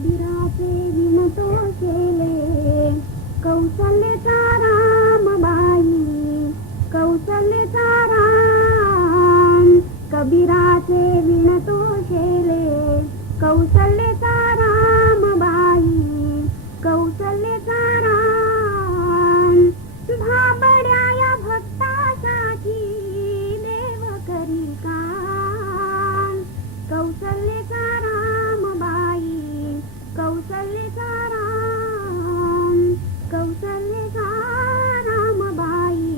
कबीराचे विणतो शेले कौशल्यचा रामबाई कौशल्यचा राम कबीराचे विणतो शेले कौशल्यचा रामबाई कौशल्यचा राम भाबड्या या भक्तासाठी देव करी काम कौशल्यचा रामबाई कौशल्यचा राम कौशल्यचा रामबाई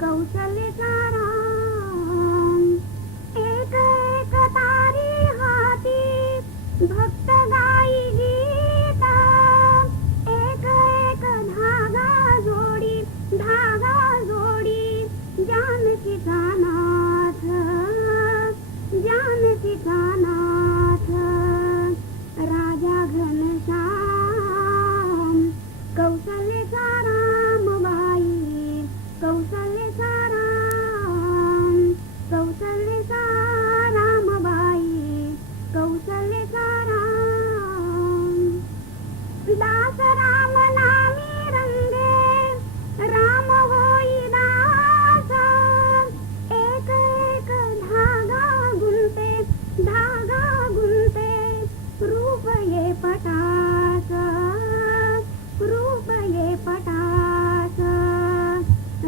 कौशल्यचा राम एक एक तारी हाती भक्त गाई गीत एक एक धागा जोडी जानकीचा नाथ जानकीचा नाथ राजा घनश्याम कौशल्यचा रामबाई कौशल्यचा राम कौशल्यचा रामबाई कौशल्यचा राम दास राम नामी रंगे राम होई दास एक एक धागा गुंते रूप ये पटास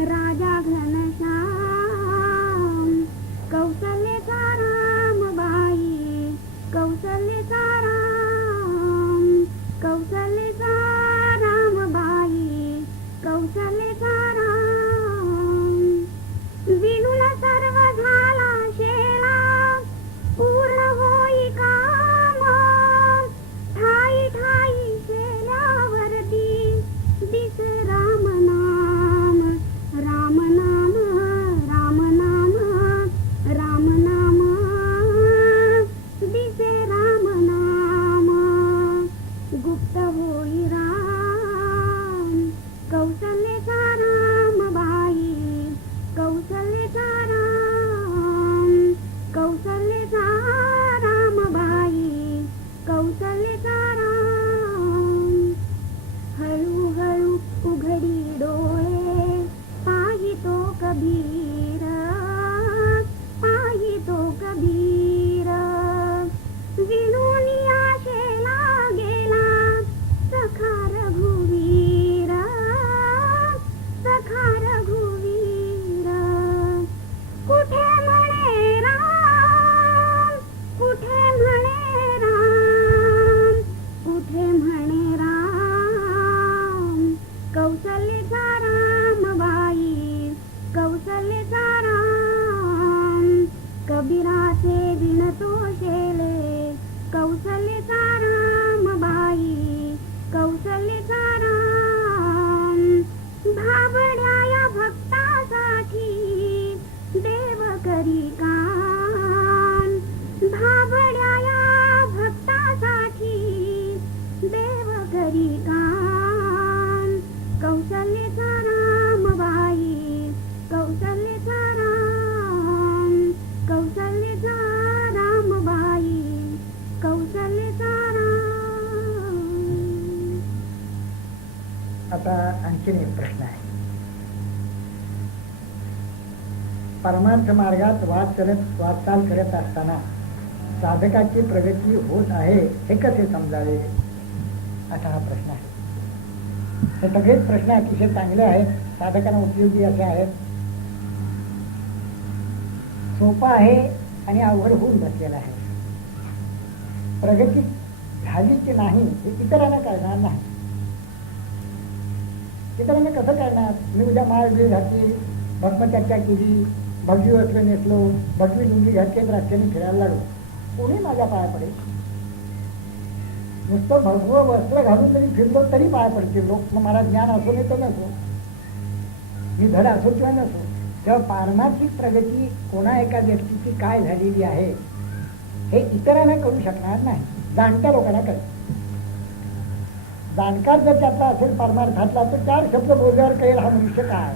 राजा घनश्याम कौशल्यचा रामबाई कौशल्यचा राम कौशल्यचा रामबाई कौशल्यचा राम विणून सर्व झाला शेळा पूर्ण होई काम ठाई ठाई शेल्यावरती दिस राम नाम राम नाम राम नाम राम नाम दिसे राम नाम गुप्त होई राम कौशल्यचा रामबाई कौशल्यचा राम कौशल्यचा रामबाई कौशल्यचा राम हळूहळू उघडी डोळे पाहितो कबीर विणूनी आशेला गेला सखा रघुवीर कुठे म्हणे राम कुठे म्हणे राम कौशल्यचा रामबाई कौशल्यचा राम कबीराचे विणतो शेले कौशल्यचा रामबाई कौशल्यचा राम भाबड्या या भक्तासाठी देव करी काम भाबड्या या भक्तासाठी देव करी काम कौशल्यचा रामबाई कौशल्यचा राम कौशल्यचा रामबाई कौशल्यचा राम. आता आणखीन एक प्रश्न आहे. परमार्थ मार्गात वाटचाल करत असताना साधकाची प्रगती होत आहे हे कसे समजावे, असा हा प्रश्न आहे. हे सगळेच प्रश्न अतिशय चांगले आहेत, साधकांना उपयोगी असे आहेत. सोपा आहे आणि अवघड होऊन बसलेला आहे. प्रगती झाली की नाही हे इतरांना कळणार नाही. इतरांना कसं कळणार? मी उद्या माळ बिळ घातली, भस्मचर्चा केली, भगवी वस्त्र नेसलो, भगवी लुंगी घातली, रस्त्याने फिरायला लागलो, कोणी माझ्या पाया पडेल? नुसतं भगवं वस्त्र घालून जरी फिरलो तरी पाया पडतील लोक. मग मला ज्ञान असो नाही तर नसो, मी धड असो किंवा नसो. तेव्हा पारमार्थिक प्रगती कोणा एका व्यक्तीची काय झालेली आहे हे इतरांना कळू शकणार नाही, जाणत्या लोकांना कळेल. जाणकार जर त्याचा असेल परमार्थातला तर 4 शब्द बोलल्यावर कळेल हा मनुष्य काय.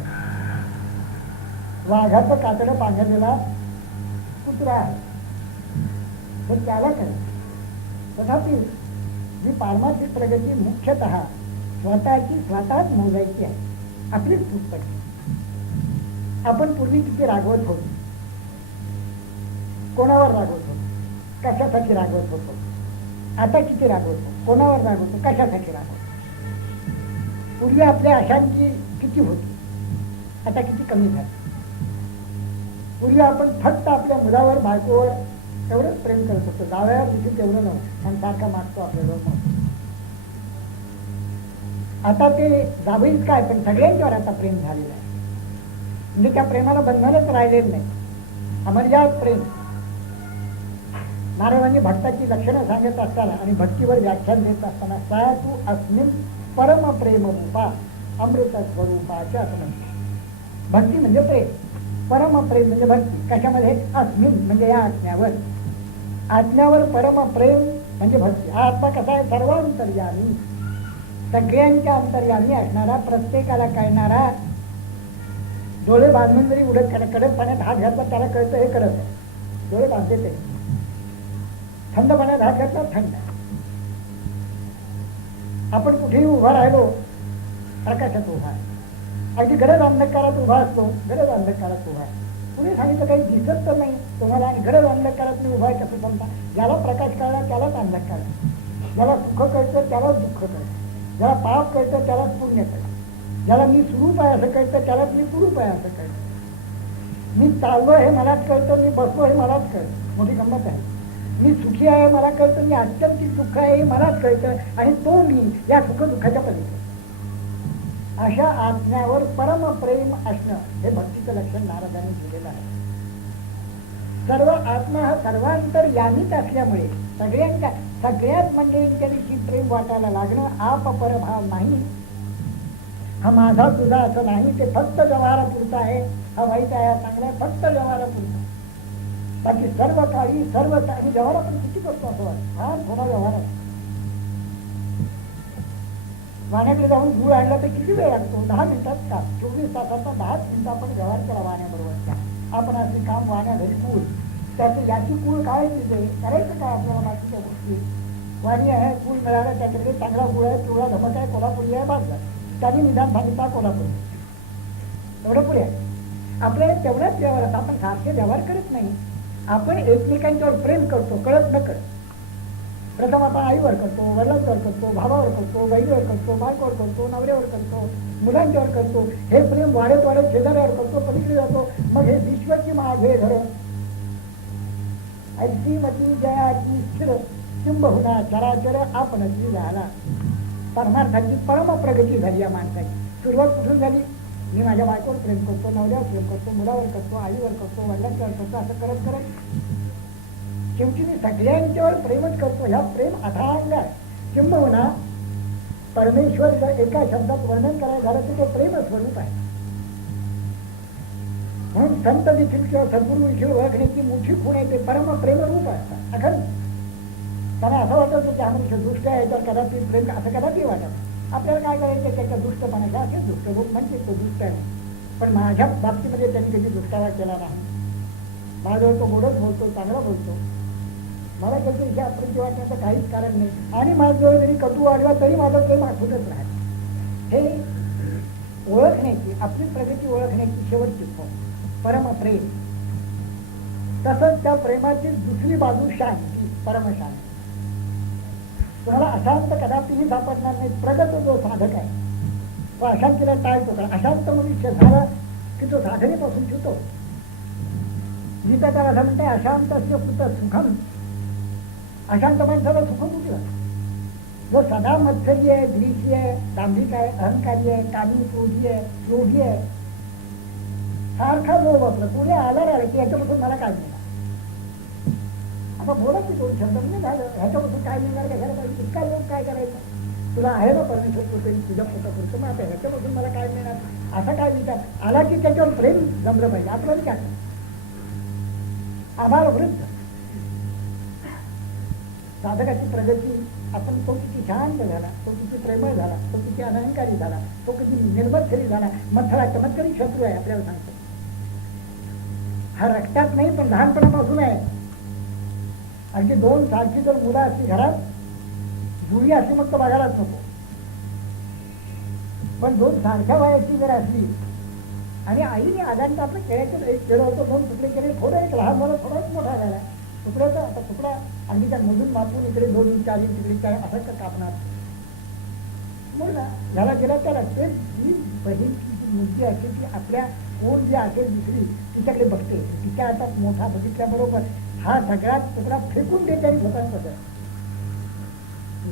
वाघाचं कातडं पांघरलेला कुत्रा आहे हे त्याला कळेल. तथापि ही पारमार्थिक प्रगती मुख्यतः स्वतःची स्वतःच मोजायची आहे. आपलीच चूक पडली. आपण पूर्वी किती रागवत होतो, कोणावर रागवत होतो, कशासाठी रागवत होतो. आता किती रागवतो, कोणावर रागवतो, कशासाठी रागवतो. पूर्वी आपल्या आशांची किती होती, आता किती कमी झाली. पूर्वी आपण फक्त आपल्या मुलावर बायकोवर एवढंच प्रेम करत होतो, जावयावर देखील तेवढं नव्हतं आणि सारखा मागतो आपल्याजवळ नव्हतं. आता ते जावईच काय पण सगळ्यांच्यावर आता प्रेम झालेलं आहे. म्हणजे त्या प्रेमाला बंधनच राहिलेलं नाही, अमर्याद प्रेम. नारदांनी भक्ताची लक्षणं सांगत असताना आणि भक्तीवर व्याख्यान देत असताना सा तू अस्मिन परम प्रेम रूपा अमृत स्वरूपाच्या भक्ती म्हणजे प्रेम, परम प्रेम म्हणजे भक्ती. कशामध्ये? अस्मिन म्हणजे या आज्ञावर, आज्ञावर परम प्रेम म्हणजे भक्ती. हा आत्मा कसा आहे? सर्वांतर्यामी, सगळ्यांच्या अंतर्यामी असणारा, प्रत्येकाला कळणारा. डोळे बांधून जरी उडत कडक पाण्यात हात घातला त्याला कळतं हे करत आहे. डोळे बांधते ते. थंड पाण्यात हात घातला थंड. आपण कुठेही उभा राहिलो प्रकाशात उभा आहे. अगदी गरज अंधकारात उभा असतो, गरज अंधकारात उभा आहे. कुणी सांगितलं काही दिसत तर नाही तुम्हाला आणि गरज अंधकारात मी उभा आहे कसं समजा. ज्याला प्रकाश कळला त्यालाच अंधकार, ज्याला सुख कळतं त्यालाच दुःख कळतं, ज्याला पाप कळतं त्यालाच पुण्य कळतं, ज्याला मी स्वरूप आहे असं कळतं त्यालाच मी कुरूप आहे असं कळतं. मी चाललो हे मलाच कळतं, मी बसलो हे मलाच कळतं. मोठी गंमत आहे. मी सुखी आहे मला कळतं, मी अत्यंत सुख आहे हे मलाच कळतं आणि तो मी या सुख दुःखाच्या पलीकडे. अशा आज्ञावर परम प्रेम असणं हे भक्तीचं लक्षण नारदांनी दिलेलं आहे. सर्व आत्मा हा सर्वांतर्यामीच असल्यामुळे सगळ्याच मंडळींच्या दिवशी प्रेम वाटायला लागणं. आप परभाव नाही, हा माझा तुझा असं नाही, ते फक्त व्यवहारापुरता आहे. हा वाईट आहे चांगला आहे, फक्त व्यवहारापुरता. बाकी सर्व काळी सर्व आणि व्यवहार आपण किती करतो असं वाटतं. हा थोडा व्यवहार आहे. वाण्याकडे जाऊन धूळ आणला तर किती वेळ लागतो? 10 मिनिटात का? 24 तासाचा 10 मिनिटं आपण व्यवहार केला वाण्याबरोबर. आपण असे काम वाण्या घरी कूळ त्याचं याची कूळ काय तिथे करायचं काय आपल्याला बाकीच्या गोष्टी. वाणी आहे, कूळ मिळाला त्याच्याकडे चांगला गुळ आहे, पिवळा धमक आहे, कोल्हापुरी आहे, बाजला त्यांनी निदान सांगितला कोल्हापूर एवढं पुढे आहे. आपल्याला तेवढाच व्यवहार. आपण सारखे व्यवहार करत नाही, आपण एकमेकांच्यावर प्रेम करतो कळत न कळत. प्रथम आपण आईवर करतो, वडिलांवर करतो, भावावर करतो, बहिणीवर करतो, बायकोवर करतो, नवऱ्यावर करतो, मुलांच्यावर करतो. हे प्रेम वाढत वाढत शेजाऱ्यावर करतो, पलीकडे जातो. मग हे विश्वाची मागे धरण ऐसी मती जयाची स्थिर चिंबहुना चराचर आपणची झाला. परमार्थाची परम प्रगती झाली या माणसाची. सुरुवात कुठून झाली? मी माझ्या बायकोवर प्रेम करतो, नवऱ्यावर प्रेम करतो, मुलावर करतो, आईवर करतो, वडिलांच्यावर करतो, असं करत करत शेवटी मी सगळ्यांच्यावर प्रेमच करतो. ह्या प्रेम अथांग आहे. किंबहुना परमेश्वर एका शब्दात वर्णन करायला झालं तर ते प्रेम स्वरूप आहे. म्हणून संत देखील किंवा सद्गुरू देखील ओळखण्याची मोठी खूण आहे. ते परम प्रेमरूप असतात. अखंड त्यांना असं वाटत की हा मनुष्य दुष्ट आहे तर कदाचित प्रेम असं कदाचित वाटत. आपल्याला काय करायचं त्याच्या दुष्टपणाचा असेल दुष्ट रूप म्हणजे तो दुष्ट आहे. पण माझ्या बाबतीमध्ये त्यांनी कधी दुष्टावा केला नाही. माझ्याजवळ तो गोडच बोलतो, चांगला बोलतो. मला त्याच्या इथे अप्रिय वाटण्याचं काहीच कारण नाही. आणि माझ्याजवळ जरी कटू वाढला तरी माझं प्रेम आठवतच राहत. हे ओळखण्याची, आपली प्रगती ओळखण्याची शेवटची फोन परमप्रेम. तसंच त्या प्रेमाची दुसरी बाजू शांती, परमशांती. तुम्हाला अशांत कदापिही सापडणार नाही. प्रगत जो साधक आहे तो अशांतीला टाळतो. कारण अशांत मनुष्य झाला की तो साधनेपासून छुटतो. गीताकार असं म्हणते अशांत सुखम. अशांत माणसाला सुख कुठलं? जो सदा मत्सरी आहे, द्वेषी आहे, दांभिक आहे, अहंकारी आहे, कामी क्रोधी आहे, लोभी आहे, सारखा लोभ असला पुढे आला राहिला की ह्याच्यापासून मला काय मिळणार. आता बोला की 2 शब्द नाही झालं ह्याच्यापासून काय मिळणार, कशाला पाहिजे इतका लोक काय करायचं. तुला आहे ना परमेश्वर कृपेने तुझ्या पोटापुरतं, मग आता ह्याच्यापासून मला काय मिळणार असा काय विचार आला की त्याच्यावर प्रेम जमलं पाहिजे. आपल्याला काय आभार वृद्ध साधकाची प्रगती. आपण तो किती शांत झाला, तो किती प्रेमळ झाला, तो किती अनहंकारी झाला, तो किती निर्मत्सरी झाला. मथळा चमत्कारी शत्रू आहे आपल्याला सांगतो. हा रक्तात नाही पण लहानपणापासून आहे. आणखी 2 सालची जर मुलं असती घरात जुळी असली मग तर बघायलाच नको. पण दोन सारख्या वयाची जर असली आणि आईने आदान आपलं खेळायचं एक खेळ होतो, दोन तुकडे केले, थोडं एक लहान मला थोडाच मोठा झाला तुकड्याचा. आता तुकडा आणि त्या मधून मापून इकडे 2 4 तिकडे 4 असं का कापणार बोलला. ह्याला गेला त्याला तेच ही बहीणची मुलगी असते की आपल्या कोण जी असेल दुसरी तिच्याकडे बघते, तिच्या हातात मोठा बघितल्याबरोबर हा सगळा तुकडा फेकून देते आणि भोकात पडत.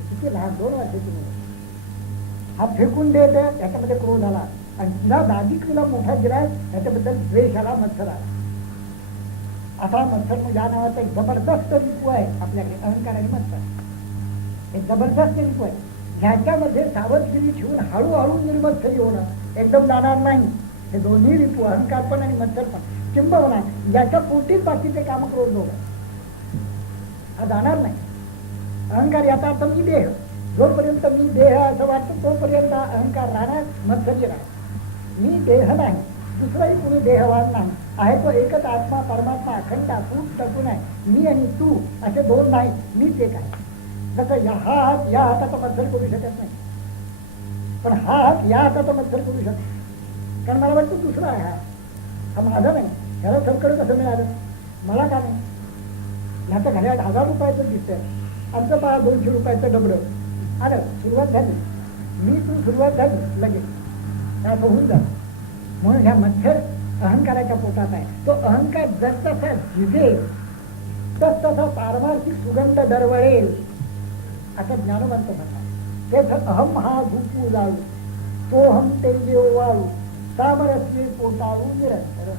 किती लहान 2 वर्षाची मुलं हा फेकून देत, ह्याच्यामध्ये क्रोध आला आणि तिला दादी तुला मोठा दिलाय ह्याच्याबद्दल द्वेष आला, मत्सर आला. आता मत्सर या नावाचा एक जबरदस्त रिपू आहे आपल्याकडे, अहंकार आणि मत्सर एक जबरदस्त रिपू आहे. ह्याच्यामध्ये सावधगिरी ठेवून हळूहळू निर्मत्सरी होणं, एकदम जाणार नाही. हे दोन्ही रिपू अहंकार पण आणि मत्सर पण किंबहुना ज्याच्या पोटीच बाकीचे काम करून दोघं हा जाणार नाही. अहंकार याचा अर्थ मी देह, जोपर्यंत मी देह असं वाटतं तोपर्यंत अहंकार राहणार, मत्सरी राहणार. मी देह नाही, दुसराही कुणी देहवान नाही, आहे तो एकच आत्मा परमात्मा अखंड अतूट टकून आहे. मी आणि तू असे दोन नाही, मीच एक आहे. जसं हा हात या हाताचा मत्सर करू शकत नाही, पण हा हात या हाताचा मत्सर करू शकतो. कारण मला वाटतं दुसरा आहे, हा माझा नाही. ह्याला सगळं कसं मिळालं, मला का नाही? ह्याचं घड्याळ 1000 रुपयाचं दिसतंय, आमचं 200 रुपयाचं डबडं आलं. सुरुवात झाली, मी तू सुरुवात झाली, लगेच असं होऊन जात. म्हणून ह्या मत्सर अहंकाराच्या पोटात आहे. तो अहंकार जसजसा झिजेल तसतसा पारमार्थिक सुगंध दरवळेल आता ज्ञानवंत म्हणतात. तेच अहम हा धूपू जाळू, तोहम तेजे ओवाळू, सामरस्वी पोटाळू निरंतर.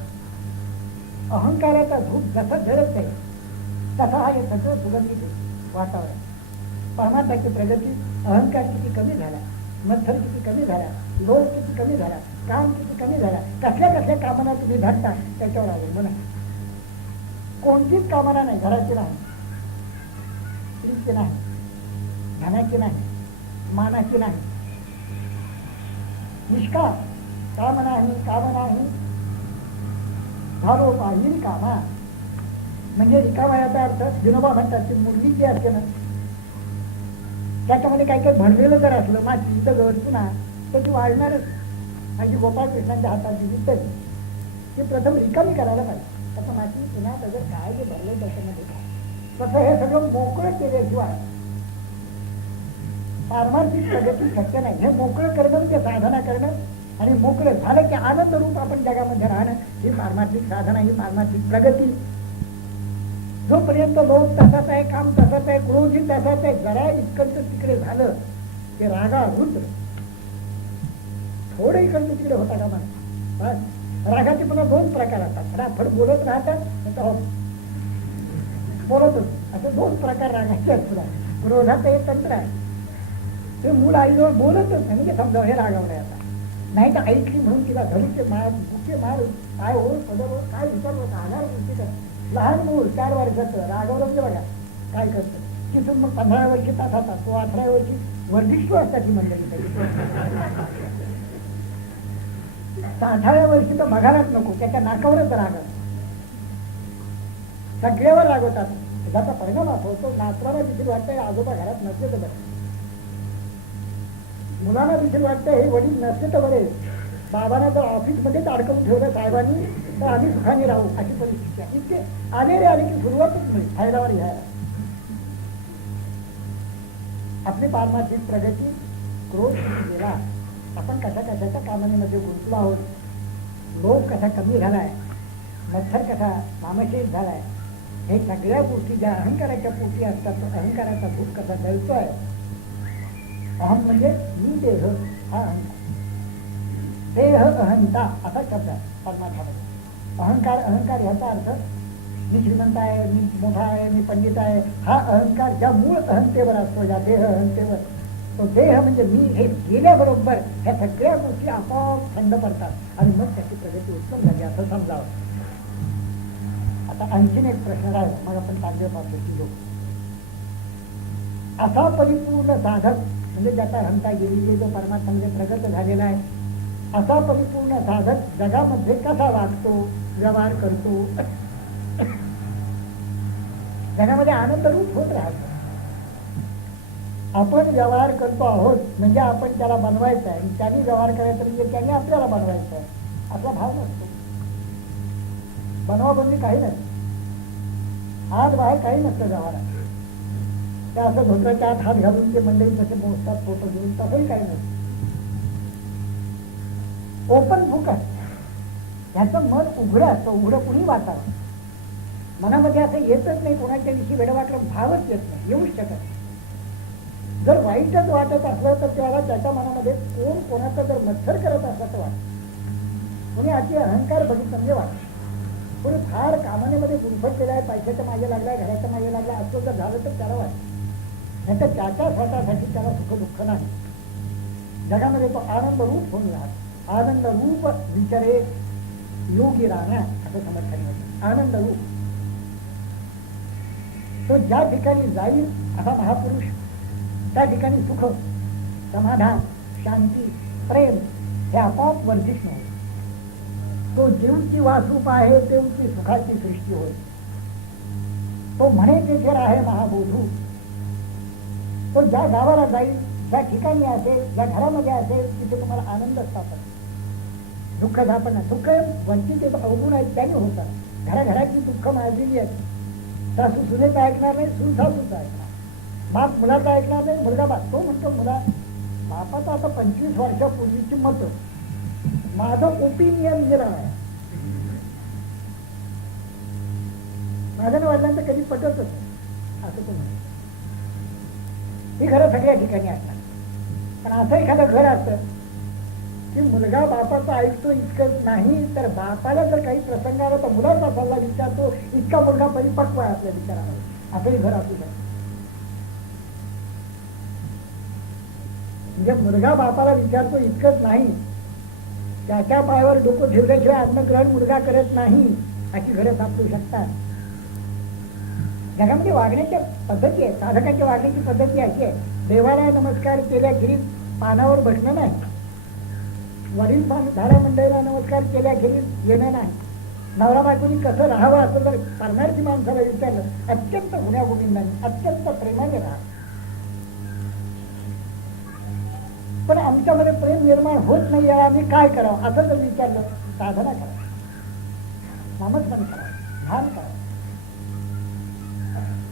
अहंकाराचा धूप जसा जळत आहे तसा हा हे सगळं सुगंधित वातावरण. परमार्थाची प्रगती, अहंकार किती कमी झाला, मत्सर किती कमी झाला, लोभ किती कमी झाला, काम किती कमी झाला, कसल्या कसल्या कामना तुम्ही धरता त्याच्यावर अवलंबून आहे. कोणतीच कामना नाही, घराची नाही, स्त्रीची नाही, धनाची नाही, मानाची नाही, निष्काम काम नाही झालो पाहिजे कामा. म्हणजे रिकामा याचा अर्थ विनोबा म्हणतात की मुलगी जी असते ना त्याच्यामध्ये काही काही भरलेलं जर असलं माती इथं गवत ना तर ती वाढणारच. आणि जी गोपाळ कृष्णाच्या हातात दिली तरी ती प्रथम रिकामी करायला पाहिजे. तसं माती पुन्हा त्याचं काय जे भरलं त्याच्यामध्ये तसं हे सगळं मोकळं केल्याशिवाय पारमार्थिक प्रगती शक्य नाही. हे मोकळं करणं म्हणजे साधना करणं आणि मोकळं झालं की आनंद रूप आपण जगामध्ये राहणं ही पारमार्थिक साधना, ही पारमार्थिक प्रगती. जोपर्यंत लोक तसाच आहे, काम तसाच आहे, क्रोधी तसाच आहे, जरा इकडचं तिकडे झालं की रागा रुद्र थोडं इकडचं तिकडे होता का मला. रागाचे पुन्हा 2 प्रकार असतात. राफड बोलत राहतात, बोलतच असे 2 प्रकार रागाचे असतात. क्रोधाचं हे तंत्र आहे, ते मूळ आईजवळ बोलतच नाही म्हणजे समजा हे रागावलं आता नाही तर ऐकली म्हणून तिला घरीचे मार बुके मार काय हो पदव काय विचार होता आधार गोष्टी कर. लहान मूळ 4 वर्षाचं रागवलं म्हणजे बघा काय करतं तिथून मग 15 वर्षी तासाचा तो 18 वर्षी वर्धिष्ठू असतात ही मंडळी. 18व्या वर्षी तर बघायलाच नको, त्याच्या नाकावरच रागत सगळ्यावर रागवतात. त्याचा परिणाम असा होतो नातराला देखील वाटतंय आजोबा घरात नसले तर बरे, मुलांना देखील वाटतं हे वडील नसते तर बरे, बाबांना जर ऑफिसमध्येच अडकवून ठेवलं साहेबांनी तर आम्ही सुखाने राहू अशी परिस्थिती आहे. इतके आलेले आले की सुरुवातच नाही फायदावर घ्यायला. आपली पारमार्थिक प्रगती क्रोध गेला, आपण कशा कशाच्या कामांमध्ये गुंतलो आहोत, लोभ कसा कमी झालाय, मत्सर कसा नामशेष झालाय, हे सगळ्या गोष्टी ज्या अहंकाराच्या पोटी असतात तो अहंकाराचा भूत कसा जळतोय. अहम म्हणजे मी देह हा अहंकार, देह अहंता असा शब्द आहे परमार्थामध्ये. अहंकार ह्याचा अर्थ मी श्रीमंत आहे, मी मोठा आहे, मी पंडित आहे, हा अहंकार ज्या मूळ अहंतेवर असतो, ज्या देह अहंतेवर, तो देह म्हणजे मी हे गेल्याबरोबर ह्या सगळ्या गोष्टी आपोआप थंड पडतात आणि मग त्याची प्रगती उत्तम झाली असं समजावं. आता आणखीन एक प्रश्न आहे, मग आपण तांबेपासून लोक असा परिपूर्ण साधक म्हणजे ज्याचा अहंता गेलेली जो परमात्म्यामध्ये प्रगत झालेला आहे असा परिपूर्ण साधक जगामध्ये कसा वागतो, व्यवहार करतो, जगामध्ये आनंद रूप होत राहतो. आपण व्यवहार करतो आहोत म्हणजे आपण त्याला बनवायचं आहे, आणि त्यांनी व्यवहार करायचा म्हणजे त्यांनी आपल्याला बनवायचं आहे, असा भाव नसतो. बनवाबनवी काही नाही, हात बाहेर काही नसतं व्यवहारात. ते असं धोत्राच्या आत हात घालून ते मंडळी कसे पोहोचतात फोटो घेऊन, तसंही काही नसतं. ओपन बुक आहे. ह्याचं मन उघडं असतं, उघडं कुणी वाचावं. मनामध्ये असं येतच नाही कोणाच्या विषयी वेळ वाटलं, भावच येत नाही, येऊच शकत नाही. जर वाईटच वाटत असलं तर त्याला त्याच्या मनामध्ये कोण कोणाचा जर मत्सर करत असलं तर वाटत. कोणी अति अहंकार बघितलं म्हणजे वाटत. कोणी फार कामानेमध्ये गुरफटलेला आहे, पैशाच्या मागे लागलाय, घराच्या मागे लागला, असं जर झालं तर त्याला वाटत. नाही तर त्याच्या स्वतःसाठी त्याला सुख दुःख नाही. जगामध्ये तो आनंद रूप होऊन राहतो. आनंद रूप विचारे योगी राहण्या असं समर्थन होतं. आनंद रूप तो ज्या ठिकाणी जाईल असा महापुरुष, त्या ठिकाणी सुख, समाधान, शांती, प्रेम हे आपोआप वर्धिष्ण होईल. तो जीवची वासरूप आहे, तेवची सुखाची सृष्टी होईल. तो म्हणे तेथे राहे महाबोधू. तो ज्या गावाला जाईल, ज्या ठिकाणी असेल, ज्या घरामध्ये असेल, तिथे तुम्हाला आनंद सापडेल. दुःख सापडणार. दुःख वंचित अवगुण आहेत त्याने होतात. घराघराची दुःख माजलेली आहेत. सासू सुनेचं ऐकणार नाही, सून सासूचं ऐकणार. बाप मुलाचं ऐकणार नाही, मुलगा बाप. तो म्हणतो मुला बापाचं आता 25 वर्षापूर्वीची मत, माझं ओपिनियन गेलं आहे. माझ्या वडिलांचं कधी पटतच नाही असं तो म्हणतो. ही घरं सगळ्या ठिकाणी असतात. पण असं एखादं घर असतं की मुलगा बापाचा ऐकतो इतकंच नाही, तर बापाला जर काही प्रसंग आला तर मुलाचा सल्ला विचारतो, इतका मुलगा परिपक्व आहे आपल्या विचारामध्ये. असंही घर असू शकतं. म्हणजे मुलगा बापाला विचारतो इतकंच नाही, त्याच्या पायावर डोकं ठेवल्याशिवाय अन्नग्रहण मुलगा करत नाही, अशी घरं सापडू शकतात. जगामध्ये वागण्याच्या पद्धती आहे. साधकांच्या वागण्याची पद्धती अशी आहे, देवाला नमस्कार केल्याखेरीज पानावर बसणं नाही, वडील धारा मंडळीला नमस्कार केल्याखेरीज येणं नाही. नवरा बायकोनी कसं राहावं असं जर परमार्थी माणसाला विचारलं, अत्यंत गुण्यागोविंदाने अत्यंत प्रेमाने राहा. पण आमच्यामध्ये प्रेम निर्माण होत नाही, आम्ही काय करावं असं जर विचारलं, साधना करा, नामस्मरण करा, ध्यान करा.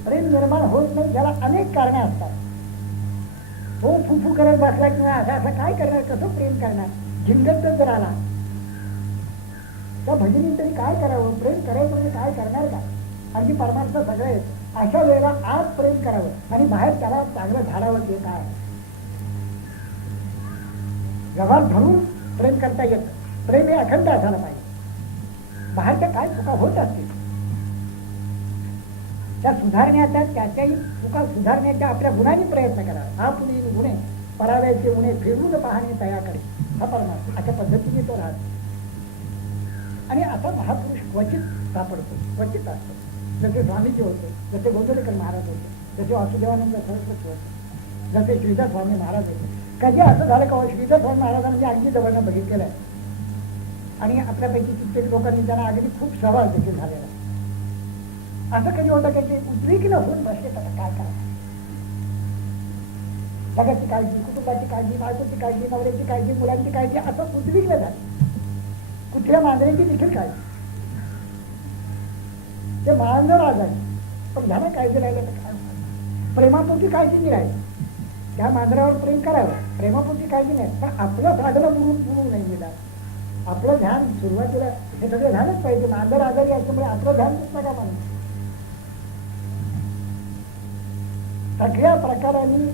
प्रेम निर्माण होत नाही याला अनेक कारणे असतात. तो फुफू करत बसला किंवा असं असं काय करणार, कसं प्रेम करणार. झिंगत जर आला त्या भजनी तरी काय करावं, प्रेम करायचं म्हणजे काय करणार का. अगदी परमार्थ सगळे अशा वेळेला आज प्रेम करावं आणि बाहेर त्याला चांगलं झाडावं. ते काय व्यवहार धरून प्रेम करता येतं. प्रेम हे अखंड असायला पाहिजे. बाहेरच्या काय चुका होत असतील त्या सुधारण्याचा, त्याच्याही चुका सुधारण्याच्या आपल्या गुणांनी प्रयत्न करावा. हा पुढील गुन्हे पराव्याचे गुन्हे फिरून पाहणे तयाकडे, हा परमार्थ. अशा पद्धतीने तो राहतो. आणि आता महापुरुष क्वचित सापडतो, क्वचित असतो. जसे स्वामीजी होते, जसे गोंदवलेकर महाराज होते, जसे वासुदेवानंद सरस्वती होते, जसे श्रीधर स्वामी महाराज होते. कधी असं झालं का श्रीधर स्वामी महाराजांनी अगदी जवळनं बघितलेलं आहे आणि आपल्यापैकी कित्येक लोकांनी त्यांना अगदी खूप सवाल देखील झालेला. असं कधी होतं की ते उद्विग्न होऊन बसले, तर काय करायचं. जगाची काळजी, कुटुंबाची काळजी, बायकोची काळजी, नवऱ्याची काळजी, मुलांची काळजी, असं उद्विग्न झालं. कुठल्या मांजराची देखील काळजी. ते मांजर आजारी, पण झालं काळजी राहिलं तर काय. प्रेमापोटी काळजी नाही राहिली. त्या मांजरावर प्रेम करावं, प्रेमापोटी काळजी नाही. पण आपलं साधनं पुरू नाही मिळालं. आपलं ध्यान सुरुवातीला हे सगळं झालंच पाहिजे. मांजर आजारी असल्यामुळे आपलं ध्यान दिसलं का म्हणून सगळ्या प्रकारांनी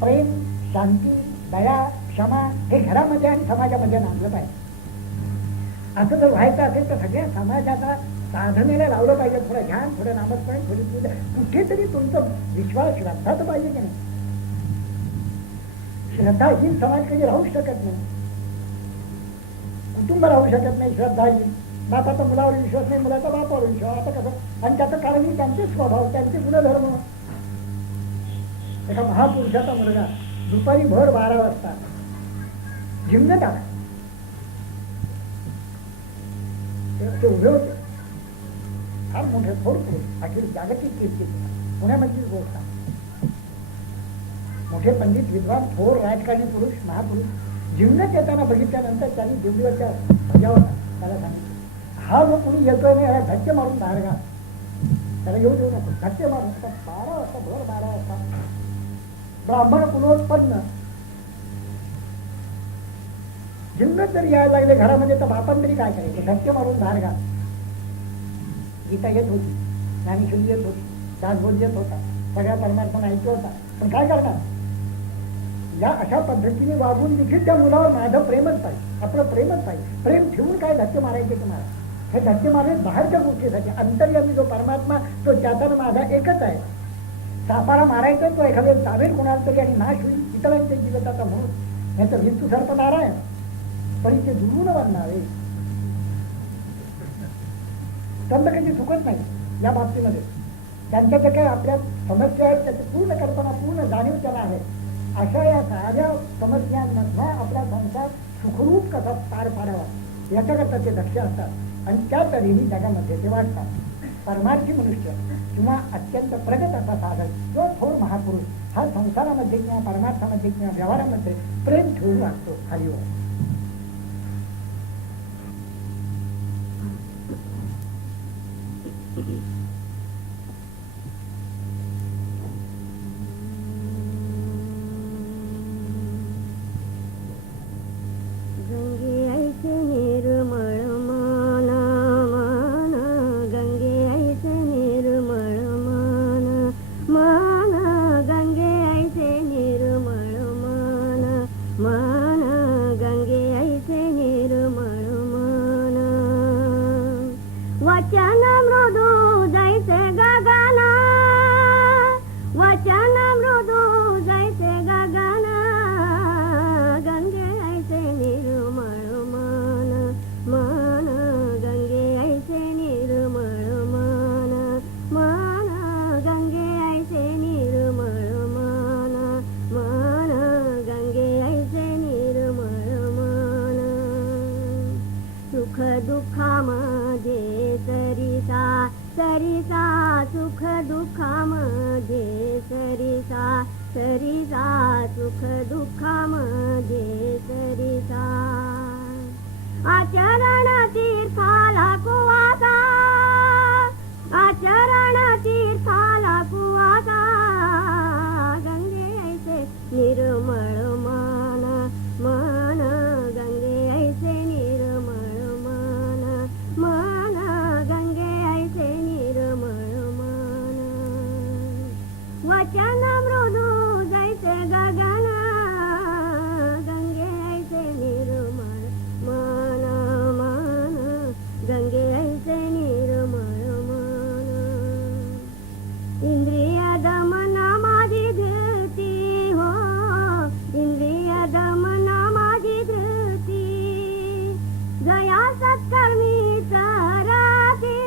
प्रेम, शांती, दया, क्षमा हे घरामध्ये आणि समाजामध्ये नांदलं पाहिजे. असं जर व्हायचं असेल तर सगळ्या समाजाचा साधनेला लावलं पाहिजे. थोडं ध्यान, थोडं नामस्मरण, थोडी पूजा. कुठेतरी तुमचं विश्वास, श्रद्धा तर पाहिजे की नाही. श्रद्धाहीन समाज कधी राहू शकत नाही, कुटुंब राहू शकत नाही श्रद्धाहीन. बापाचा मुलावर विश्वास नाही, मुलाचा बापावर विश्वास. आता कसं, आणि त्याचं कारण त्यांचे स्वभाव, त्यांचे गुणधर्म. एका महापुरुषाचा मुलगा दुपारी भर 12 वाजता झिंगत आला. ते उभे होते, फार मोठे थोर पुरुष, अखेर जागतिक कीर्ती, पुण्यामधलीच गोष्ट. मोठे पंडित विद्वान थोर राजकारणी पुरुष महापुरुष जीवनात येताना बघितल्यानंतर त्यांनी देवदेवाच्या ध्वजावर त्याला सांगितलं, हा जो कोणी येतोय ना ह्याला धक्के मारून बाहेर घाल, त्याला येऊ देऊ नको. धक्के मारून 12 वाजता भर 12 वाजता ब्राह्मण कुलोत्पन्न जिन्नत जरी यायला लागले घरामध्ये तर बापान तरी काय करायचं, धक्के मारून बाहेर घाल. गीता येत होती, ज्ञानेश्वरी येत होती, दासबोध येत होता, सगळ्या परमार्थ ऐकत होता, पण काय करणार. या अशा पद्धतीने वागून देखील त्या मुलावर माझं प्रेमच पाहिजे, आपलं प्रेमच पाहिजे. प्रेम ठेवून काय धक्के मारायचे तुम्हाला. हे धक्के मारणे बाहेरच्या गोष्टीसाठी. अंतर्यामी जो परमात्मा तो त्याचा माझा एकच आहे. सापाला मारायचा तो एखाद्या चावेल कोणाला तरी आणि नाश होईल इतरांच्या जीविताचा म्हणून, नाही तर विष्णू सर्प नारायण पण ते दुरून बनणारे त्र्यंबकाची चुकत नाही या बाबतीमध्ये. त्यांच्या ज्या काही आपल्या समस्या आहेत त्याची पूर्ण कल्पना पूर्ण जाणीव त्याला आहे. अशा या साऱ्या समस्यांमधला आपला संसार सुखरूप कसा पार पाडावा याच्याकरता ते दक्ष असतात आणि त्या तऱ्हेने जगामध्ये ते वाटतात. परमार्थी मनुष्य किंवा अत्यंत प्रगत असा साधक किंवा थोर महापुरुष हा संसारामध्ये किंवा परमार्थामध्ये किंवा व्यवहारामध्ये प्रेम ठेवून वागतो. हरिओम. गंगे ऐसे निर्मळ मन मन, गंगे ऐसे निर्मळ मन मन, गंगे ऐसे निर्मळ मन मन, गंगे ऐसे निर्मळ मन. वचन मृदू जैसे गगन, वचन मृदू जैसे गगन, गंगे ऐसे निर्मळ मन मन, गंगे ऐसे निर्मळ मन मन, गंगे ऐसे निर्मळ मन मन, गंगे ऐसे निर्मळ मन. सुख दुःखामध्ये सरिसा सरिसा, सुख दुःखामध्ये सरिसा सरिसा, सुख दुःखामध्ये सरिसा. आचरण तीर्थाला कुवासा, आचरण तीर्थाला कुवासा, गंगे ऐसे निर्मळ मन मन, गंगे ऐसे निर्मळ मन मन, गंगे ऐसे निर्मळ मन. वचन मृदू जैसे गगन, गंगे ऐसे निर्मळ मन मन, गंगे ऐसे निर्मळ मन. इंद्रिय दमना माझी धृती हो, इंद्रिय दमना माझी धृती, जया सत्कर्मी चराती,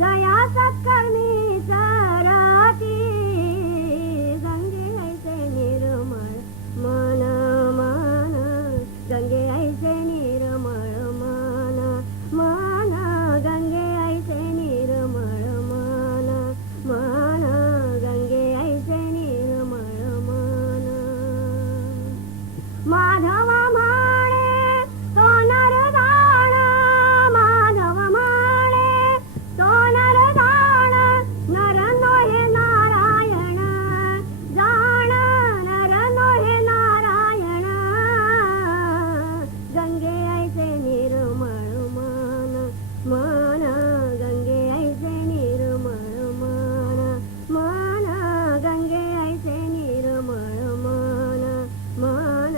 जया सत्कर्मी चराती, गंगे ऐसे निर्मळ मन मन, गंगे ऐसे निर्मळ मन मन, गंगे ऐसे निर्मळ मन मन, गंगे ऐसे निर्मळ मन. माधव म्हणे तो नरदान, माधव म्हणे तो नरदान, नर नोहे नारायण जाण, नर नोहे नारायण, गंगे ऐसे निर्मळ मन मन, गंगे ऐसे निर्मळ मन मन, गंगे ऐसे निर्मळ मन मन,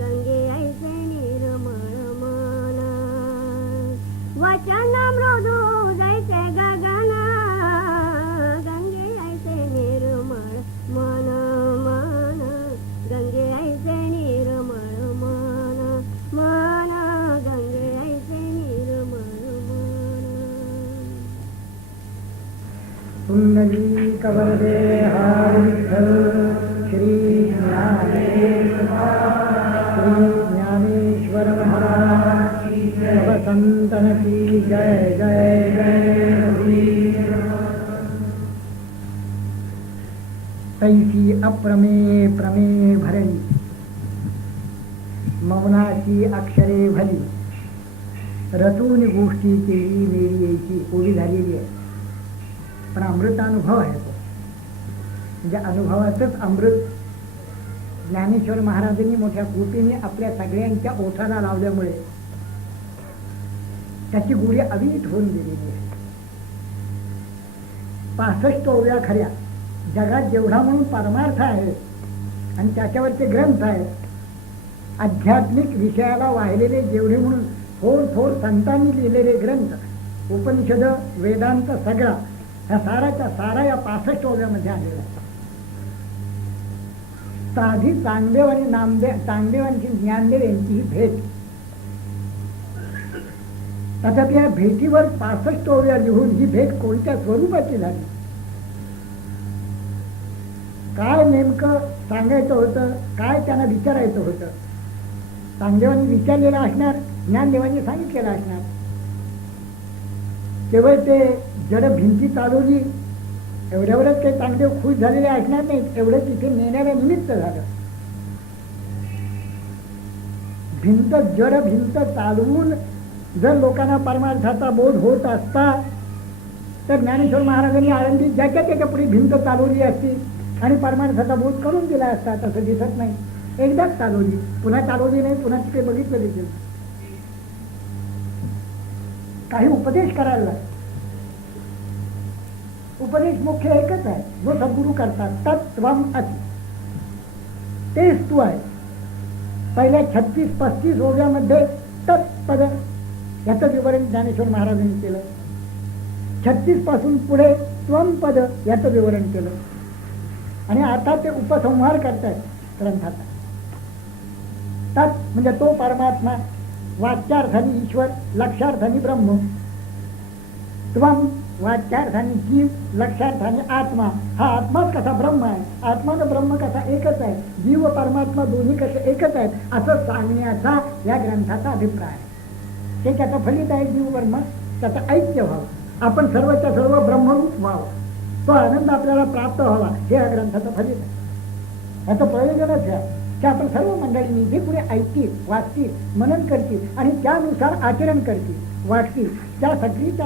गंगे ऐसे निर्मळ मन. वचन मृदू जैसे गगन, गंगे ऐसे निर्मळ मन मन, गंगे ऐसे निर्मळ मन मन, गंगे ऐसे निर्मळ मन. पुंडलीक वरदे हर विठ्ठल. श्री ज्ञानेश्वर महाराज संतन की जय जय जय. तैसी अप्रमे प्रमे भरली, मौनाची अक्षरे भली, रचून गोष्टी केली मेरी यायची. ओळी झालेली आहे, पण अमृतानुभव आहे तो. म्हणजे अनुभवाचंच अमृत ज्ञानेश्वर महाराजांनी मोठ्या कृपेने आपल्या सगळ्यांच्या ओठाला लावल्यामुळे त्याची गोडी अवीट होऊन गेलेली आहे. 65 ओव्या खऱ्या, जगात जेवढा म्हणून परमार्थ आहे आणि त्याच्यावरचे ग्रंथ आहेत, आध्यात्मिक विषयाला वाहिलेले जेवढे म्हणून थोर थोर संतांनी लिहिलेले ग्रंथ, उपनिषद, वेदांत, सगळा ह्या साराच्या सारा या 65 ओव्यामध्ये आलेला आहे. साधी चांगदेव आणि चांगदेवांची ज्ञानदेव यांची ही भेट. तथापि या भेटीवर 65 ओव्या लिहून ही भेट कोणत्या स्वरूपाची झाली, काय नेमकं सांगायचं होतं, काय त्यांना विचारायचं होतं, चांगदेवांनी विचारलेलं असणार, ज्ञानदेवांनी सांगितलेलं असणार. केवळ ते जड भिंती चालवली एवढ्यावरच काही चांगदेव खुश झालेले असणार नाहीत, एवढं तिथे नेण्याला निमित्त झालं. जड भिंत चालवून जर लोकांना परमार्थाचा बोध होत असता तर ज्ञानेश्वर महाराजांनी आळंदीत ज्याच्या त्याच्या पुढे भिंत चालवली असती आणि परमार्थाचा बोध करून दिला असता. तसं दिसत नाही. एकदाच चालवली, पुन्हा चालवली नाही, पुन्हा तिथे बघितलं देखील. काही उपदेश करायला लागले. उपदेश मुख्य एकच आहे, जो सद्गुरू करतात, तत्त्वम असी, तेच तू आहे. पहिल्या 36-35 ओव्यामध्ये तत्पद याचं विवरण ज्ञानेश्वर महाराजांनी केलं. 36 पासून पुढे त्वमपद याचं विवरण केलं. आणि आता ते उपसंहार करतायत ग्रंथाचा. तत् म्हणजे तो परमात्मा, वाच्यार्थाने ईश्वर, लक्षार्थाने ब्रह्म. त्वम वाच्यार्थाने जीव, लक्षार्थाने आत्मा. हा आत्माच कसा ब्रह्म आहे, आत्मा न ब्रह्म कसा एकच आहे, जीव परमात्मा दोन्ही कसे एकच आहेत, असं सांगण्याचा या ग्रंथाचा अभिप्राय आहे. ते त्याचं फलित आहे जीव ब्रह्म, त्याचं ऐक्य व्हावं, आपण सर्वच्या सर्व ब्रह्मरूप व्हावं, तो आनंद आपल्याला प्राप्त व्हावा, हे या ग्रंथाचं फलित आहे. याचं प्रयोजनच आहे की आपण सर्व मंडळींनी जे पुढे ऐकतील, वाचतील, मनन करतील आणि त्यानुसार आचरण करतील, वाटतील, त्या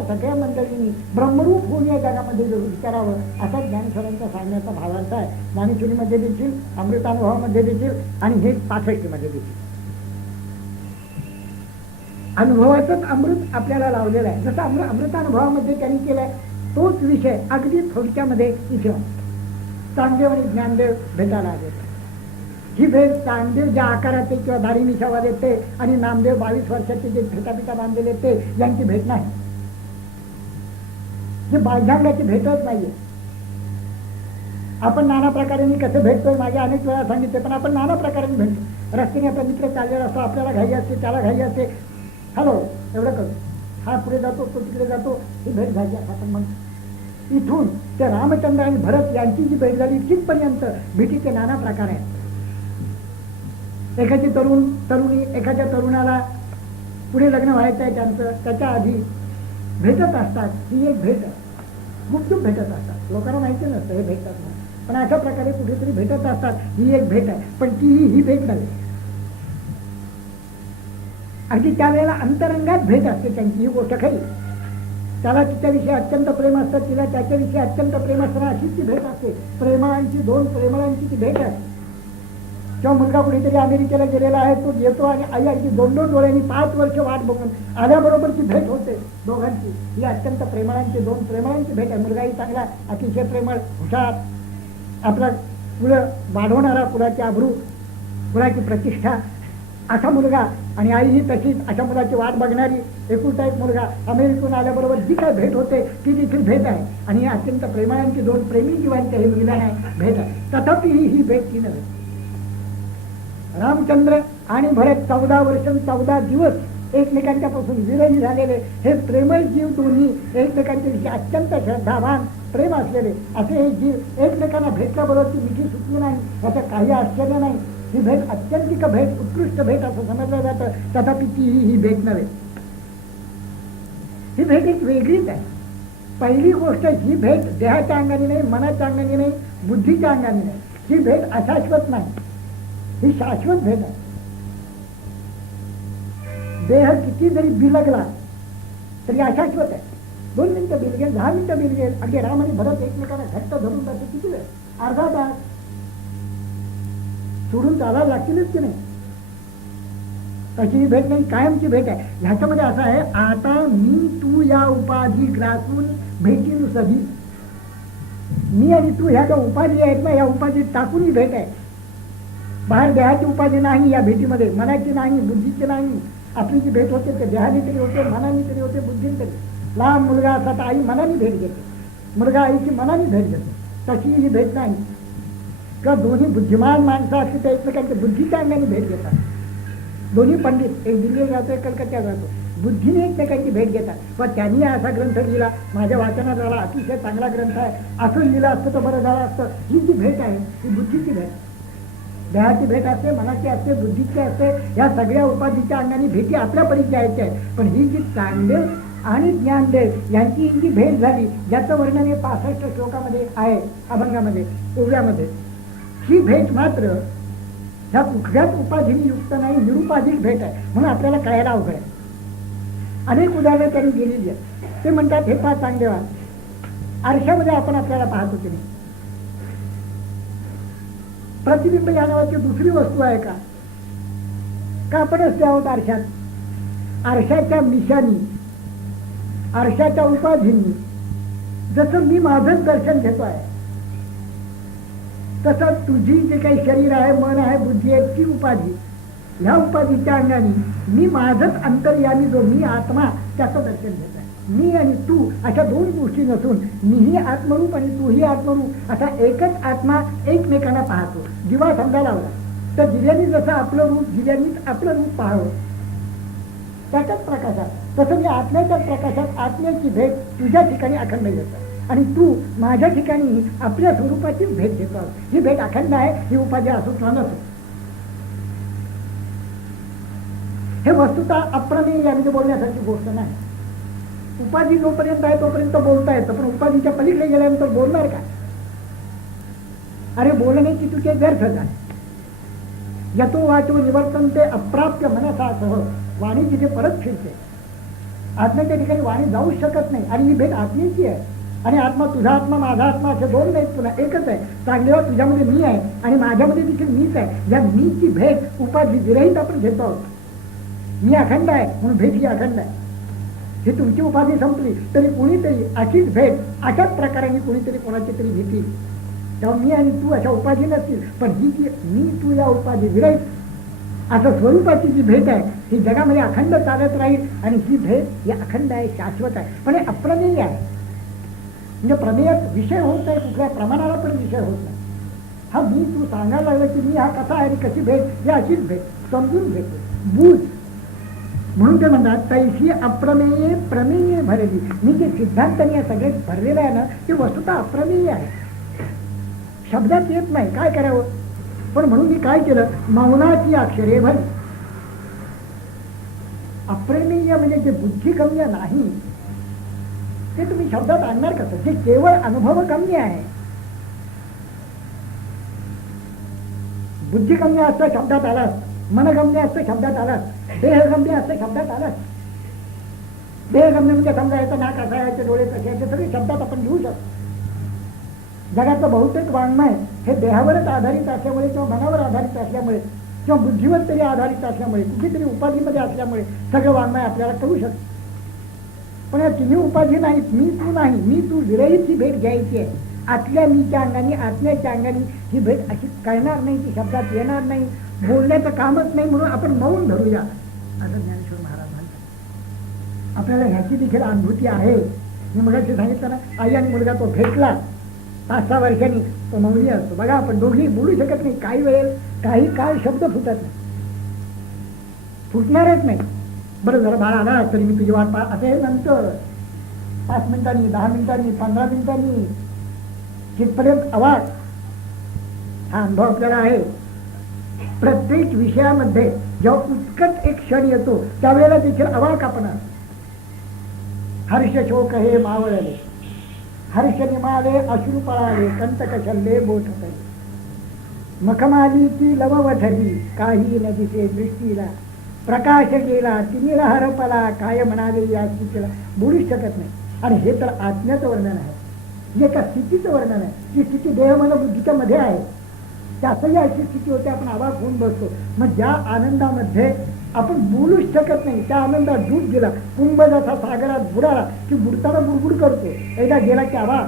सगळ्या मंडळींनी ब्रह्मरूप होऊन या जगामध्ये विचारावं, असा ज्ञानेश्वरांचा सांगण्याचा भावार्थ आहे. ज्ञानेश्वरीमध्ये देखील, अमृतानुभवामध्ये देखील आणि हे 65 मध्ये देखील. अनुभवाचंच अमृत आपल्याला लावलेलं आहे. जसं अमृतानुभवामध्ये त्यांनी केलंय तोच विषय अगदी थोडक्यामध्ये इथे चांगदेव आणि ज्ञानदेव भेटायला आले. ही भेट चांगदेव ज्या आकाराचे किंवा दाढी मिशावाले येते आणि नामदेव 22 वर्षाचे जे फेटापिटा बांधलेले ते यांची भेट नाही. ही बाह्यांगाची भेटच नाहीये. आपण नाना प्रकारे कसं भेटतोय, मागे अनेक वेळा सांगितले, पण आपण नाना प्रकारे भेटतो. रस्त्याने आपला मित्र चाललेला असतो, आपल्याला घाई असते, त्याला घाई असते, हॅलो एवढं करू, हा पुढे जातो, तो तिकडे जातो, ही भेट झाली. आपण मग इथून ते रामचंद्र आणि भरत यांची जी भेट झाली तिथपर्यंत भेटीचे नाना प्रकार आहेत. एखादी तरुणी एखाद्या तरुणाला पुढे लग्न व्हायचं आहे त्यांचं, त्याच्या आधी भेटत असतात. ही एक भेट गुपचूप भेटत असतात, लोकांना माहिती नसतं हे भेटतात म्हणून, पण अशा प्रकारे कुठेतरी भेटत असतात. ही एक भेट आहे, पण ती ही भेट नव्हे. अगदी त्यावेळेला अंतरंगात भेट असते त्यांची. ही गोष्ट खरी, त्याला तिच्याविषयी अत्यंत प्रेम असतं, तिला त्याच्याविषयी अत्यंत प्रेम असतं, अशीच ती भेट असते. प्रेमांची, दोन प्रेमळांची ती भेट आहे. किंवा मुलगा कुठेतरी अमेरिकेला गेलेला आहे, तो येतो आणि आई अगदी 2-2 डोळ्यांनी 5 वर्ष वाट बघून आल्याबरोबरची भेट होते दोघांची. ही अत्यंत प्रेमळांची, 2 प्रेमळांची भेट आहे. मुलगाही चांगला, अतिशय प्रेमळ, हुशार, आपला कुलं वाढवणारा, कुलाची आबरू, कुलाची प्रतिष्ठा असा मुलगा, आणि आईही तशीच अशा मुलाची वाट बघणारी, एकुलता एक मुलगा. अमेरिकेतून आल्याबरोबर जी काय भेट होते ती देखील भेट आहे. आणि ही अत्यंत प्रेमळांची, 2 प्रेमी जीवांच्या हे मिलन आहे, भेट आहे. तथापि ही भेट ती नव्हे. रामचंद्र आणि भरत 14 वर्ष 14 दिवस एकमेकांच्या पासून विरही झालेले हे प्रेमळ जीव, दोन्ही एकमेकांच्या विषयी अत्यंत श्रद्धावान, प्रेम असलेले असे हे जीव एकमेकांना भेटल्याबरोबर ती मिठी सुटली नाही, याचं काही आश्चर्य नाही. ही भेट अत्यंतिक भेट, उत्कृष्ट भेट असं समजलं जातं. तथापि ती ही भेट नव्हे. ही भेट एक वेगळीच आहे. पहिली गोष्ट, ही भेट देहाच्या अंगाने नाही, मनाच्या अंगाने नाही, बुद्धीच्या अंगाने नाही. ही भेट अशाश्वत नाही, ही शाश्वत भेट आहे. देह किती जरी बिलगला तरी अशाश्वत आहे. 2 मिनिटं बिलगेल, 10 मिनिटं बिलगेल. अगदी राम आणि भरत एकमेकांना घट्ट धरून बसले किती वेळ, अर्धा तास. सोडून चालायला लागतीलच की नाही. तशी ही भेट नाही, कायमची भेट आहे. ह्याच्यामध्ये असं आहे, आता मी तू या उपाधी ग्रासून भेटीन सधी. मी आणि तू ह्या ज्या उपाधी आहेत ना, या उपाधी टाकून ही भेट आहे. बाहेर देहाची उपाधी नाही या भेटीमध्ये, मनाची नाही, बुद्धीची नाही. आपली जी भेट होते ते देहाने तरी होते, मनाने तरी होते, बुद्धीने तरी. लहान मुलगा असा तर आई मनाने भेट घेते, मुलगा आईची मनाने भेट घेतो. तशी ही भेट नाही. किंवा दोन्ही बुद्धिमान माणसं असली तर एकमेकांच्या बुद्धीच्या अंगाने भेट घेतात. दोन्ही पंडित, एक दिल्लीला जातो, एक कलकत्त्यात जातो, बुद्धीने एकमेकांची भेट घेतात. पण त्यांनी असा ग्रंथ लिहिला, माझ्या वाचनात आला, अतिशय चांगला ग्रंथ आहे, असं लिहिलं असतं तर बरं झालं असतं. ही जी भेट आहे ही बुद्धीची भेट. देहाची भेट असते, मनाची असते, बुद्धीची असते. या सगळ्या उपाधीच्या अंगाने भेटी आपल्या परिचयाच्या आहेत. पण ही जी चांगदेव आणि ज्ञानदेव यांची जी भेट झाली, ज्याचं वर्णन हे 65 श्लोकामध्ये आहे, अभंगामध्ये, ओव्यामध्ये, ही भेट मात्र ह्या कुठल्याच उपाधीने युक्त नाही, निरुपाधिक भेट आहे. म्हणून आपल्याला कळायला अवघड आहे. अनेक उदाहरणं त्यांनी दिलेली आहेत. ते म्हणतात, हे पहा चांगदेवा, आरशामध्ये आपण आपल्याला पाहतो की नाही, प्रतिबिंब या नावाची दुसरी वस्तू आहे का? आपणच ते आहोत आरशात. आरशाच्या मिशानी, आरशाच्या उपाधींनी जसं मी माझंच दर्शन घेतो आहे, तसं तुझी जे काही शरीर आहे, मन आहे, बुद्धी आहे, ती उपाधी, ह्या उपाधीच्या अंगाने मी माझंच अंतर्यामी जो मी आत्मा त्याचं दर्शन घेत आहे. मी आणि तू अशा 2 गोष्टी नसून मीही आत्मरूप आणि तूही आत्मरूप असा एकच आत्मा एकमेकांना पाहतो. दिवा समजा लावला तर दिव्यांनी जसं आपलं रूप, दिव्यांनीच आपलं रूप पाहावं, त्याच्याच प्रकाशात तसं मी आत्म्याच्याच प्रकाशात आत्म्याची भेट तुझ्या ठिकाणी अखंड घेतो आणि तू माझ्या ठिकाणी आपल्या स्वरूपाची भेट घेतो. ही भेट अखंड आहे, ही उपाधी असो किंवा नसो. हे वस्तुतः अप्रमेय यांनी बोलण्यासारखी गोष्ट नाही. उपाधी जोपर्यंत आहे तोपर्यंत बोलता येतं, पण उपाधीच्या पलीकडे गेल्यानंतर बोलणार का? अरे बोलण्याची तुझे व्यर्थ झाले. यतो वाचो निवर्तन ते अप्राप्य मनसासह, वाणी तिथे परत फिरते. आत्म्याच्या ठिकाणी वाणी जाऊच शकत नाही. आणि ही भेट आत्म्याची आहे. आणि आत्मा, तुझा आत्मा, माझा आत्मा असे 2 नाहीत, पुन्हा एकच आहे. चांगल्यावर तुझ्यामध्ये मी आहे आणि माझ्यामध्ये देखील मीच आहे. या मीची भेट उपाधी विरहित आपण घेतो आहोत. मी अखंड आहे म्हणून भेट ही अखंड आहे. ही तुमची उपाधी संपली तरी कुणीतरी अशीच भेट अशाच प्रकाराने कुणीतरी कोणाची तरी घेतील. तेव्हा मी आणि तू अशा उपाधी नसतील, पण ही जी मी तू या उपाधी विरहित असं स्वरूपाची जी भेट आहे ही जगामध्ये अखंड चालत राहील. आणि ही भेट ही अखंड आहे, शाश्वत आहे, पण हे अप्रमेय आहे. म्हणजे प्रमेयात विषय होत नाही, कुठल्या प्रमाणाला पण विषय होत नाही. हा मी तू सांगायला लागलं की मी हा कसा आहे आणि कशी भेट, ही अशीच भेट समजून भेट बूझ. म्हणून ते म्हणतात, तैशी अप्रमेय प्रमेय भरली. मी जे सिद्धांताने या सगळे भरलेलं आहे ना, ते वस्तुतः अप्रमेय आहे, शब्दात येत नाही. काय करावं? पण म्हणून मी काय केलं, मौनाची अक्षरे भरली. अप्रमेय म्हणजे जे बुद्धिगम्य नाही ते तुम्ही शब्दात आणणार कसं? जे केवळ अनुभवगम्य आहे. बुद्धिगम्य असतं शब्दात आलास, मनगम्य असतं शब्दात आलास, देहगम्य असतं शब्दात आलास. देहगम्य म्हणजे समजा याचं नाक असा, याचे डोळे कसे, याचे सगळे शब्दात आपण लिहू शकतो. जगाचं बहुतेक वाङ्मय हे देहावरच आधारित असल्यामुळे किंवा मनावर आधारित असल्यामुळे किंवा बुद्धीवर तरी आधारित असल्यामुळे, कुठेतरी उपाधीमध्ये असल्यामुळे सगळं वाङ्मय आपल्याला कळू शकतं. पण या तिन्ही उपाधी नाहीत. मी तू नाही, मी तू विरहित ही भेट घ्यायची आहे. आतल्या मीच्या अंगाने, आत्म्याच्या अंगाने ही भेट अशी कळणार नाही, ती शब्दात येणार नाही, बोलण्याचं कामच नाही. म्हणून आपण मौन धरूया असं ज्ञानेश्वर महाराज म्हणतात. आपल्याला ह्याची देखील अनुभूती आहे. मी मगाशी सांगितलं ना, आई आणि मुलगा तो भेटला 5-6 वर्षांनी, तो मौनी असतो. बघा, आपण दोघी बोलू शकत नाही, काही वेळेस काही काळ शब्द फुटत नाही, फुटणारच नाही. बरं झालं बाळा आला तरी मी तुझी वाट पाहत असे. नंतर 5 मिनिटांनी, 10 मिनिटांनी, 15 मिनिटांनी, तिथपर्यंत अवाक. हा अनुभव आपल्याला आहे. प्रत्येक विषयामध्ये जेव्हा उत्कट एक क्षण येतो त्यावेळेला देखील अवाक आपण हर्ष शोक हे मावळले. हर्ष निमाले अश्रू पळाले कंटक शल्ले बोट तरी मखमालीची लववठली काही न दिसे दृष्टीला प्रकाश गेला तिमिर हरपला काय म्हणाले या स्थितीला बोलूच शकत नाही. आणि हे तर आत्म्याचं वर्णन आहे, हे एका स्थितीचं वर्णन आहे. जी स्थिती देह मन बुद्धीच्या मध्ये आहे त्यातही अशी स्थिती होते आपण आवाज होऊन बसतो. मग ज्या आनंदामध्ये आपण बोलूच शकत नाही त्या आनंदात डूब गेला. कुंभ जसा सागरात बुडाला की बुडताना बुडबुड करतो, एकदा गेला की आवाज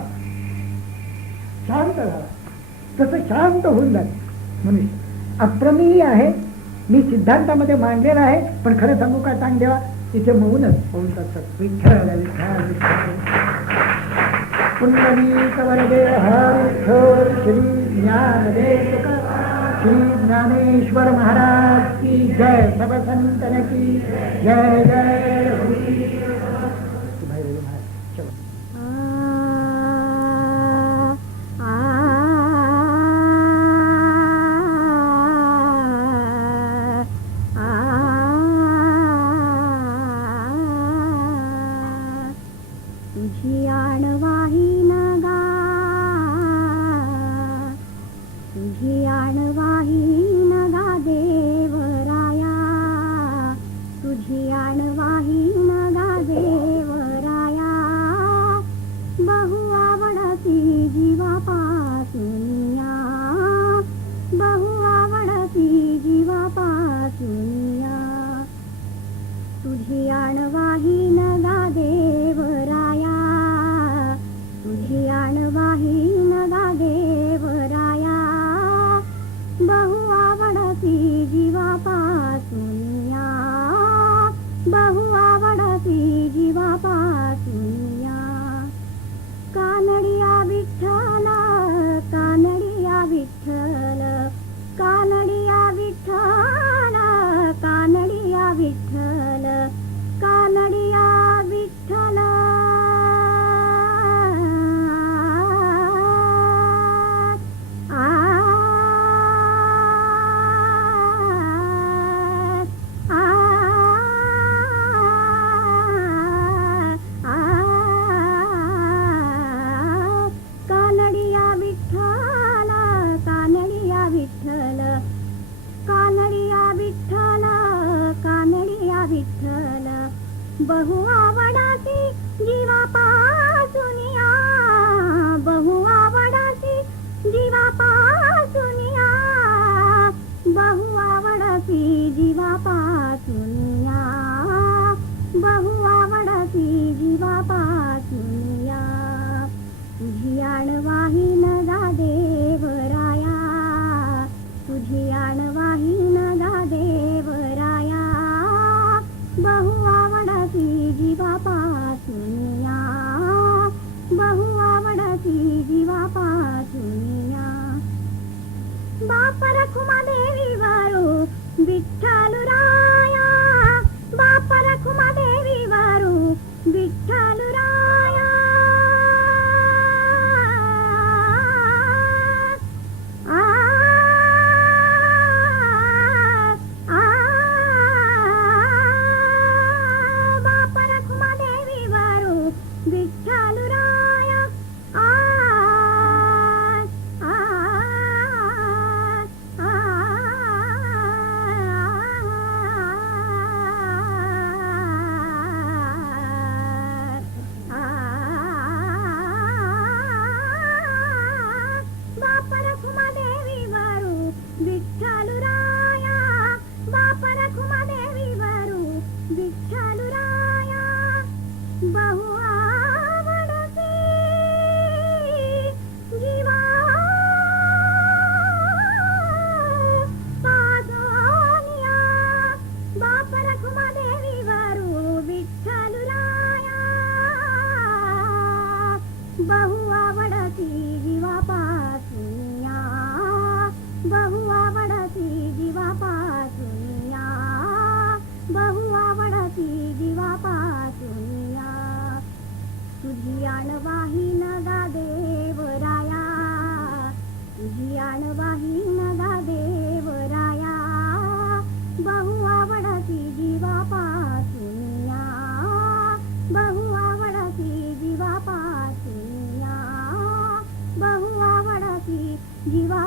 शांत झाला. तसं शांत होऊन जाते मनुष्य. अप्रमेय आहे, मी सिद्धांतामध्ये मांडलेला आहे, पण खरं सांगू का सांग देवा तिथे मौनच होऊन जातात. विठ्ठल विठ्ठल विठ्ठल पुंडलीक वरदे हर श्री ज्ञानदेव श्री ज्ञानेश्वर महाराज की जय. सब संतन की जय जय. तुझी आणवाही नगा, तुझी आणवाही नगा देवराया, तुझी आणवाही नगा जीवा